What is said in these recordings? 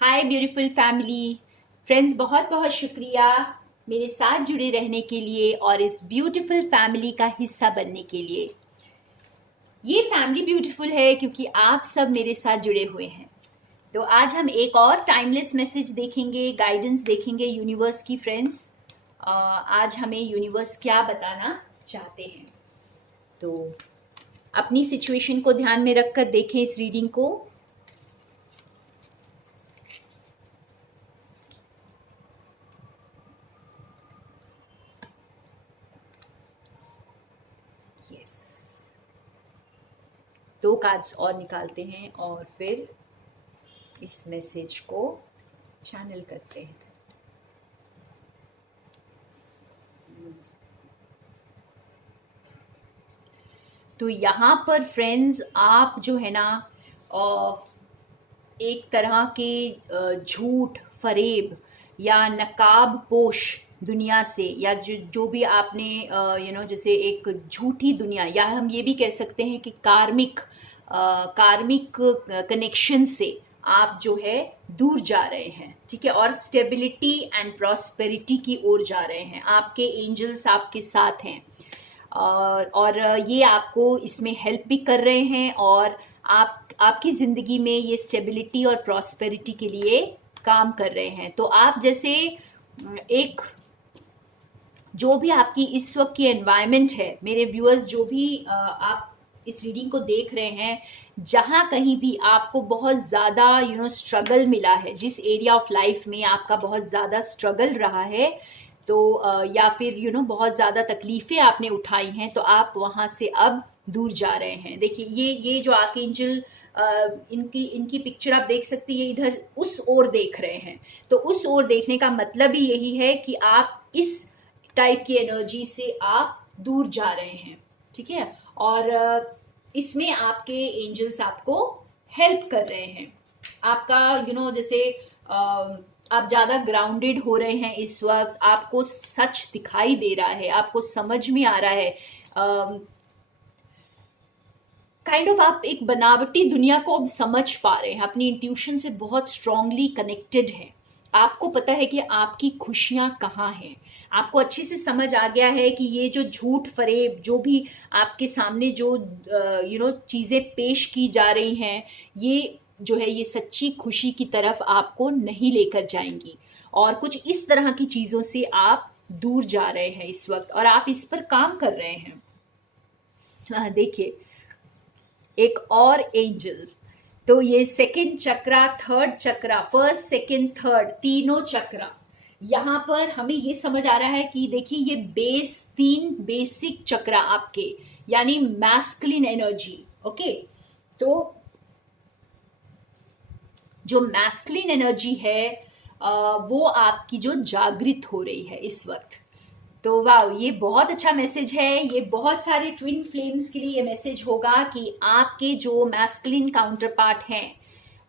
हाय beautiful family friends, बहुत बहुत शुक्रिया मेरे साथ जुड़े रहने के लिए और इस ब्यूटीफुल फैमिली का हिस्सा बनने के लिए। ये फैमिली ब्यूटीफुल है क्योंकि आप सब मेरे साथ जुड़े हुए हैं। तो आज हम एक और टाइमलेस मैसेज देखेंगे, गाइडेंस देखेंगे यूनिवर्स की। फ्रेंड्स, आज हमें यूनिवर्स क्या बताना चाहते हैं, तो अपनी सिचुएशन को ध्यान में रखकर देखें इस रीडिंग को। दो कार्ड्स और निकालते हैं और फिर इस मैसेज को चैनल करते हैं। तो यहाँ पर फ्रेंड्स, आप जो है ना एक तरह के झूठ फरेब या नकाब पोश दुनिया से, या जो भी आपने जैसे एक झूठी दुनिया, या हम ये भी कह सकते हैं कि कार्मिक कनेक्शन से आप जो है दूर जा रहे हैं, ठीक है, और स्टेबिलिटी एंड प्रॉस्पेरिटी की ओर जा रहे हैं। आपके एंजल्स आपके साथ हैं और ये आपको इसमें हेल्प भी कर रहे हैं, और आपकी ज़िंदगी में ये स्टेबिलिटी और प्रॉस्पेरिटी के लिए काम कर रहे हैं। तो आप जैसे एक जो भी आपकी इस वक्त की एनवायरनमेंट है, मेरे व्यूअर्स, जो भी आप इस रीडिंग को देख रहे हैं, जहां कहीं भी आपको बहुत ज़्यादा स्ट्रगल मिला है, जिस एरिया ऑफ लाइफ में आपका बहुत ज़्यादा स्ट्रगल रहा है, तो या फिर बहुत ज़्यादा तकलीफ़ें आपने उठाई हैं, तो आप वहाँ से अब दूर जा रहे हैं। देखिए, ये जो आर्कएंजल इनकी पिक्चर आप देख सकती है, इधर उस ओर देख रहे हैं। तो उस ओर देखने का मतलब ही यही है कि आप इस टाइप की एनर्जी से आप दूर जा रहे हैं, ठीक है। और इसमें आपके एंजल्स आपको हेल्प कर रहे हैं। आपका जैसे आप ज़्यादा ग्राउंडेड हो रहे हैं इस वक्त, आपको सच दिखाई दे रहा है, आपको समझ में आ रहा है। काइंड ऑफ आप एक बनावटी दुनिया को अब समझ पा रहे हैं, अपनी इंट्यूशन से बहुत स्ट्रांगली कनेक्टेड हैं। आपको पता है कि आपकी खुशियां कहाँ हैं। आपको अच्छे से समझ आ गया है कि ये जो झूठ फरेब, जो भी आपके सामने जो चीज़ें पेश की जा रही हैं, ये जो है ये सच्ची खुशी की तरफ आपको नहीं लेकर जाएंगी, और कुछ इस तरह की चीज़ों से आप दूर जा रहे हैं इस वक्त, और आप इस पर काम कर रहे हैं। देखिए, एक और एंजल, तो ये सेकंड चक्रा, थर्ड चक्रा, फर्स्ट सेकंड थर्ड, तीनों चक्रा, यहाँ पर हमें ये समझ आ रहा है कि देखिए, ये तीन बेसिक चक्रा आपके, यानी मैस्कुलिन एनर्जी। ओके, तो जो मैस्कुलिन एनर्जी है वो आपकी जो जागृत हो रही है इस वक्त। तो वाह, ये बहुत अच्छा मैसेज है। ये बहुत सारे ट्विन फ्लेम्स के लिए ये मैसेज होगा कि आपके जो मैस्कुलिन काउंटर पार्ट हैं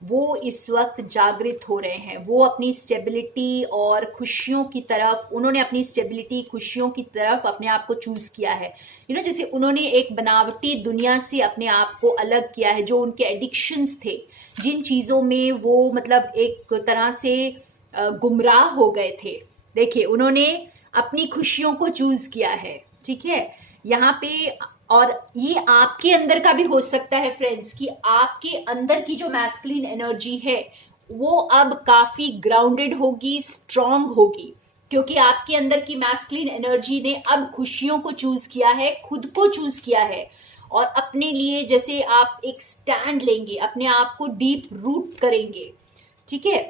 वो इस वक्त जागृत हो रहे हैं। वो अपनी स्टेबिलिटी और खुशियों की तरफ, उन्होंने अपनी स्टेबिलिटी खुशियों की तरफ अपने आप को चूज किया है। जैसे उन्होंने एक बनावटी दुनिया से अपने आप को अलग किया है, जो उनके एडिक्शंस थे, जिन चीज़ों में वो मतलब एक तरह से गुमराह हो गए थे। देखिए, उन्होंने अपनी खुशियों को चूज किया है, ठीक है, यहाँ पे। और ये आपके अंदर का भी हो सकता है फ्रेंड्स, कि आपके अंदर की जो मैस्कुलिन एनर्जी है वो अब काफी ग्राउंडेड होगी, स्ट्रांग होगी, क्योंकि आपके अंदर की मैस्कुलिन एनर्जी ने अब खुशियों को चूज किया है, खुद को चूज किया है, और अपने लिए जैसे आप एक स्टैंड लेंगे, अपने आप को डीप रूट करेंगे, ठीक है।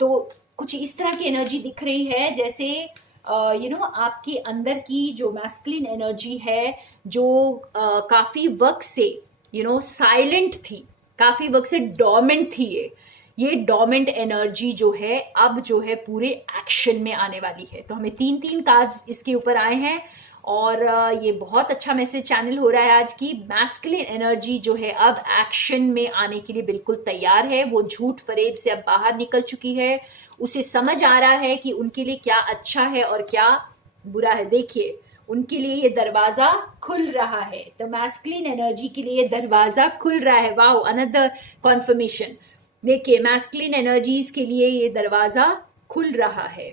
तो कुछ इस तरह की एनर्जी दिख रही है, जैसे आपके अंदर की जो मैस्कुलिन एनर्जी है, जो काफी वक्त से साइलेंट थी, काफी वक्त से डोमेंट थी, ये डोमेंट एनर्जी जो है अब जो है पूरे एक्शन में आने वाली है। तो हमें तीन कार्ड्स इसके ऊपर आए हैं, और ये बहुत अच्छा मैसेज चैनल हो रहा है आज की। मैस्कुलिन एनर्जी जो है अब एक्शन में आने के लिए बिल्कुल तैयार है। वो झूठ फरेब से अब बाहर निकल चुकी है, उसे समझ आ रहा है कि उनके लिए क्या अच्छा है और क्या बुरा है। देखिए, उनके लिए ये दरवाजा खुल रहा है, तो मैस्कुलिन एनर्जी के लिए ये दरवाजा खुल रहा है। Wow, another conformation. देखिए मैस्कुलिन एनर्जीज के लिए ये दरवाजा खुल रहा है।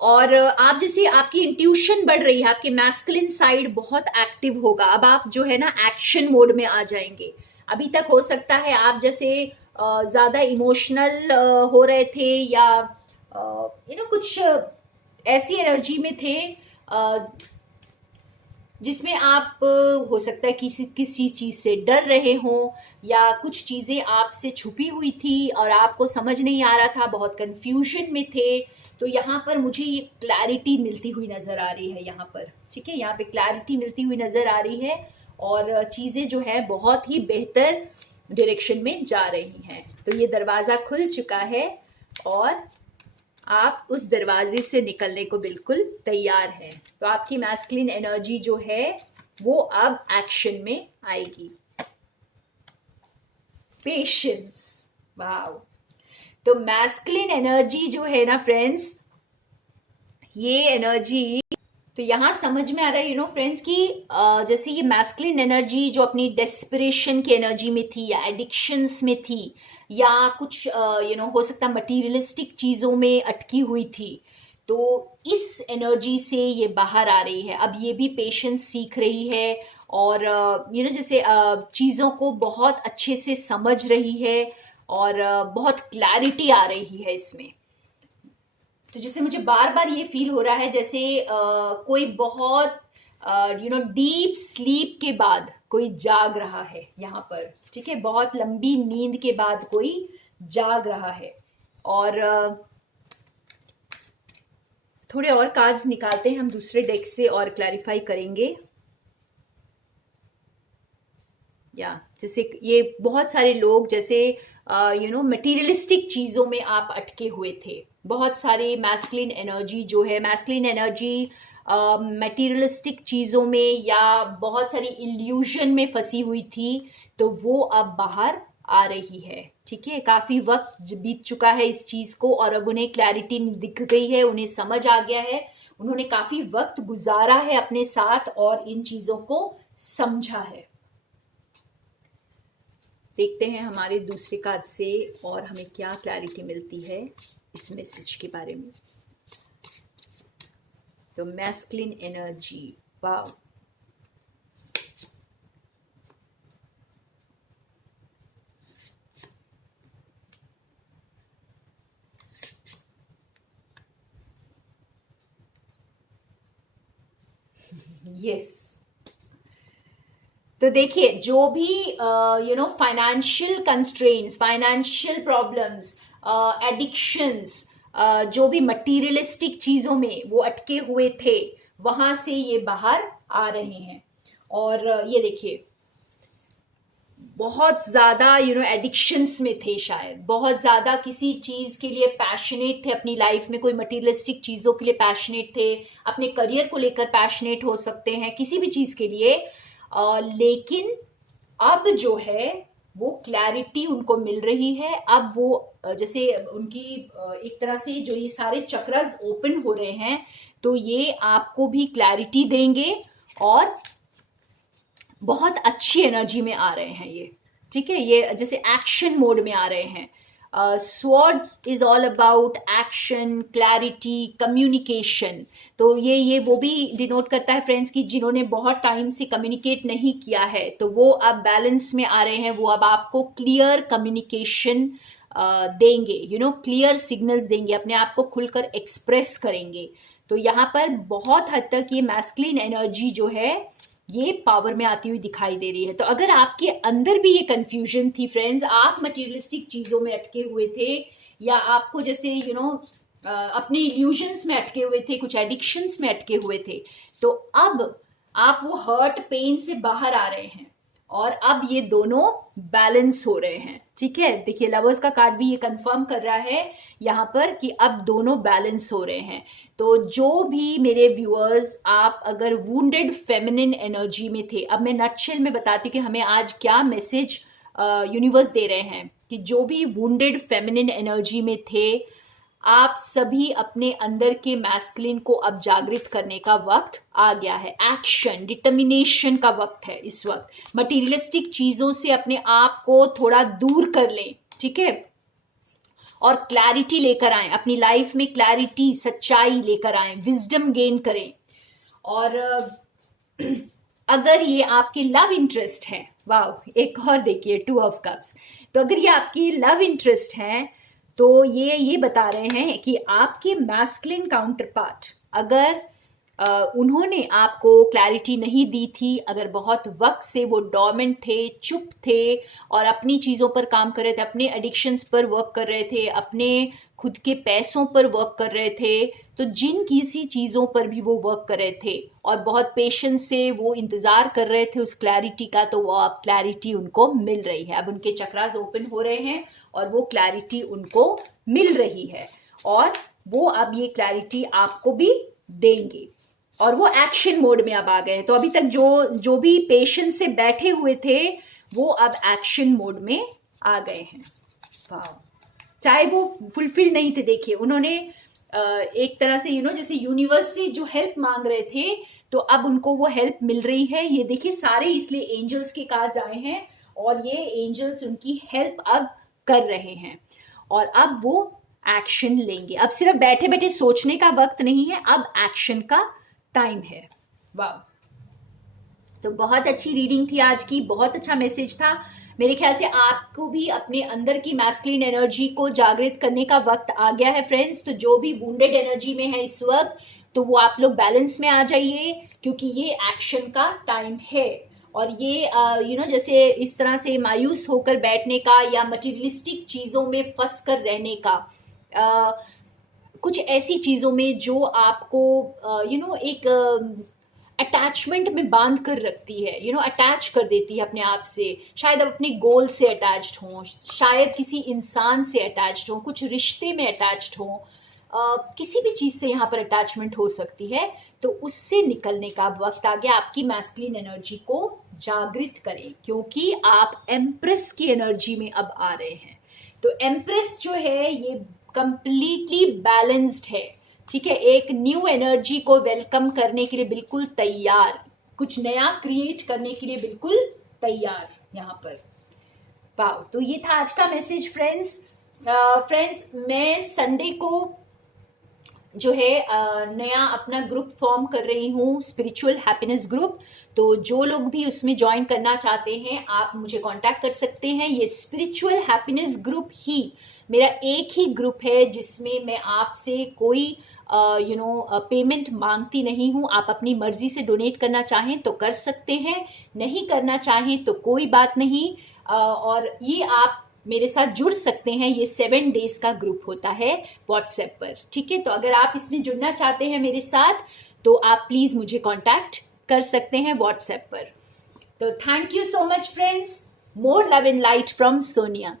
और आप जैसे आपकी इंट्यूशन बढ़ रही है, आपकी मैस्कुलिन साइड बहुत एक्टिव होगा। अब आप जो है ना एक्शन मोड में आ जाएंगे। अभी तक हो सकता है आप जैसे ज्यादा इमोशनल हो रहे थे, या कुछ ऐसी एनर्जी में थे जिसमें आप हो सकता है किसी चीज से डर रहे हो, या कुछ चीजें आपसे छुपी हुई थी और आपको समझ नहीं आ रहा था, बहुत कंफ्यूजन में थे। तो यहाँ पर मुझे ये क्लैरिटी मिलती हुई नजर आ रही है यहाँ पर, ठीक है, यहाँ पे क्लैरिटी मिलती हुई नजर आ रही है और चीजें जो है बहुत ही बेहतर डायरेक्शन में जा रही हैं। तो ये दरवाजा खुल चुका है और आप उस दरवाजे से निकलने को बिल्कुल तैयार हैं। तो आपकी मैस्कुलिन एनर्जी जो है वो अब एक्शन में आएगी। पेशेंस, वाव। तो मैस्कुलिन एनर्जी जो है ना फ्रेंड्स, ये एनर्जी तो यहां समझ में आ रहा है फ्रेंड्स कि जैसे ये मैस्कुलिन एनर्जी जो अपनी डेस्परेशन की एनर्जी में थी, या एडिक्शंस में थी, या कुछ हो सकता मटीरियलिस्टिक चीजों में अटकी हुई थी, तो इस एनर्जी से ये बाहर आ रही है। अब ये भी पेशेंस सीख रही है और जैसे चीजों को बहुत अच्छे से समझ रही है और बहुत क्लैरिटी आ रही है इसमें। तो जैसे मुझे बार बार ये फील हो रहा है जैसे कोई बहुत डीप स्लीप के बाद कोई जाग रहा है यहाँ पर, ठीक है, बहुत लंबी नींद के बाद कोई जाग रहा है। और थोड़े और कार्ड्स निकालते हैं हम दूसरे डेक से और क्लैरिफाई करेंगे। या जैसे ये बहुत सारे लोग जैसे मटीरियलिस्टिक चीजों में आप अटके हुए थे, बहुत सारे मैस्कुलिन एनर्जी जो है, मैस्कुलिन एनर्जी मटीरियलिस्टिक चीजों में या बहुत सारी इल्यूजन में फंसी हुई थी, तो वो अब बाहर आ रही है, ठीक है। काफी वक्त बीत चुका है इस चीज को और अब उन्हें क्लैरिटी दिख गई है, उन्हें समझ आ गया है, उन्होंने काफी वक्त गुजारा है अपने साथ और इन चीजों को समझा है। देखते हैं हमारे दूसरे कार्ड से और हमें क्या क्लैरिटी मिलती है इस मैसेज के बारे में। तो मैस्कुलिन एनर्जी, वाव। यस। तो देखिए जो भी financial constraints, financial problems, addictions, जो भी मटीरियलिस्टिक चीजों में वो अटके हुए थे, वहां से ये बाहर आ रहे हैं। और ये देखिए बहुत ज्यादा एडिक्शंस में थे, शायद बहुत ज्यादा किसी चीज के लिए पैशनेट थे अपनी लाइफ में, कोई मटीरियलिस्टिक चीजों के लिए पैशनेट थे, अपने करियर को लेकर पैशनेट हो सकते हैं, किसी भी चीज के लिए। लेकिन अब जो है वो क्लैरिटी उनको मिल रही है। अब वो जैसे उनकी एक तरह से जो ये सारे चक्रस ओपन हो रहे हैं, तो ये आपको भी क्लैरिटी देंगे और बहुत अच्छी एनर्जी में आ रहे हैं ये, ठीक है। ये जैसे एक्शन मोड में आ रहे हैं। Swords is all about action, clarity, communication. तो ये वो भी डिनोट करता है फ्रेंड्स कि जिन्होंने बहुत टाइम से कम्युनिकेट नहीं किया है, तो वो अब बैलेंस में आ रहे हैं, वो अब आपको क्लियर कम्युनिकेशन देंगे, क्लियर सिग्नल्स देंगे, अपने आप को खुलकर एक्सप्रेस करेंगे। तो यहाँ पर बहुत हद तक ये मैस्कुलिन एनर्जी जो है ये पावर में आती हुई दिखाई दे रही है। तो अगर आपके अंदर भी ये कंफ्यूजन थी फ्रेंड्स, आप मटीरियलिस्टिक चीजों में अटके हुए थे, या आपको जैसे अपने इल्यूजन्स में अटके हुए थे, कुछ एडिक्शंस में अटके हुए थे, तो अब आप वो हर्ट पेन से बाहर आ रहे हैं और अब ये दोनों बैलेंस हो रहे हैं, ठीक है। देखिए लवर्स का कार्ड भी ये कंफर्म कर रहा है यहाँ पर कि अब दोनों बैलेंस हो रहे हैं। तो जो भी मेरे व्यूअर्स, आप अगर वुंडेड फेमिनिन एनर्जी में थे, अब मैं नटशेल में बताती हूँ कि हमें आज क्या मैसेज यूनिवर्स दे रहे हैं, कि जो भी वुंडेड फेमिनिन एनर्जी में थे, आप सभी अपने अंदर के मैस्कुलिन को अब जागृत करने का वक्त आ गया है। एक्शन, डिटर्मिनेशन का वक्त है इस वक्त। मटीरियलिस्टिक चीजों से अपने आप को थोड़ा दूर कर लें, ठीक है, और क्लैरिटी लेकर आए अपनी लाइफ में, क्लैरिटी, सच्चाई लेकर आए, विजडम गेन करें। और अगर ये आपके लव इंटरेस्ट है, वाह, एक और देखिए 2 ऑफ कप्स, तो अगर ये आपकी लव इंटरेस्ट है तो ये बता रहे हैं कि आपके मैस्कुलिन काउंटर पार्ट, अगर उन्होंने आपको क्लैरिटी नहीं दी थी, अगर बहुत वक्त से वो डोरमेंट थे, चुप थे और अपनी चीज़ों पर काम कर रहे थे, अपने एडिक्शंस पर वर्क कर रहे थे, अपने खुद के पैसों पर वर्क कर रहे थे, तो जिन किसी चीज़ों पर भी वो वर्क कर रहे थे और बहुत पेशेंस से वो इंतज़ार कर रहे थे उस क्लैरिटी का, तो वो अब क्लैरिटी उनको मिल रही है। अब उनके चक्रास ओपन हो रहे हैं और वो क्लैरिटी उनको मिल रही है और वो अब ये क्लैरिटी आपको भी देंगे और वो एक्शन मोड में अब आ गए हैं। तो अभी तक जो भी पेशेंस से बैठे हुए थे वो अब एक्शन मोड में आ गए हैं। चाहे वो फुलफिल नहीं थे, देखिए उन्होंने एक तरह से जैसे यूनिवर्स से जो हेल्प मांग रहे थे तो अब उनको वो हेल्प मिल रही है। ये देखिए सारे इसलिए एंजल्स के कार्ड्स आए हैं और ये एंजल्स उनकी हेल्प अब कर रहे हैं और अब वो एक्शन लेंगे। अब सिर्फ बैठे बैठे सोचने का वक्त नहीं है, अब एक्शन का टाइम है। वाह, तो बहुत अच्छी रीडिंग थी आज की, बहुत अच्छा मैसेज था। मेरे ख्याल से आपको भी अपने अंदर की मैस्कुलिन एनर्जी को जागृत करने का वक्त आ गया है फ्रेंड्स। तो जो भी वुंडेड एनर्जी में है इस वक्त, तो वो आप लोग बैलेंस में आ जाइए, क्योंकि ये एक्शन का टाइम है। और ये जैसे इस तरह से मायूस होकर बैठने का या मटीरियलिस्टिक चीज़ों में फंस कर रहने का, कुछ ऐसी चीज़ों में जो आपको एक अटैचमेंट में बांध कर रखती है, अटैच कर देती है अपने आप से। शायद आप अपने गोल से अटैच्ड हों, शायद किसी इंसान से अटैच्ड हों, कुछ रिश्ते में अटैच्ड हों, किसी भी चीज़ से यहाँ पर अटैचमेंट हो सकती है। तो उससे निकलने का वक्त आ गया। आपकी मैस्कुलिन एनर्जी को जागृत करें, क्योंकि आप एम्प्रेस की एनर्जी में अब आ रहे हैं। तो एम्प्रेस जो है ये कंप्लीटली बैलेंस्ड है, ठीक है, एक न्यू एनर्जी को वेलकम करने के लिए बिल्कुल तैयार, कुछ नया क्रिएट करने के लिए बिल्कुल तैयार यहाँ पर। वाओ, तो ये था आज का मैसेज फ्रेंड्स। मैं संडे को जो है नया अपना ग्रुप फॉर्म कर रही हूँ, स्पिरिचुअल हैप्पीनेस ग्रुप। तो जो लोग भी उसमें ज्वाइन करना चाहते हैं आप मुझे कांटेक्ट कर सकते हैं। ये स्पिरिचुअल हैप्पीनेस ग्रुप ही मेरा एक ही ग्रुप है जिसमें मैं आपसे कोई पेमेंट मांगती नहीं हूँ। आप अपनी मर्जी से डोनेट करना चाहें तो कर सकते हैं, नहीं करना चाहें तो कोई बात नहीं। और ये आप मेरे साथ जुड़ सकते हैं। ये 7 डेज का ग्रुप होता है व्हाट्सएप पर, ठीक है। तो अगर आप इसमें जुड़ना चाहते हैं मेरे साथ तो आप प्लीज मुझे कांटेक्ट कर सकते हैं व्हाट्सएप पर। तो thank you so much friends. More love and light from Sonia.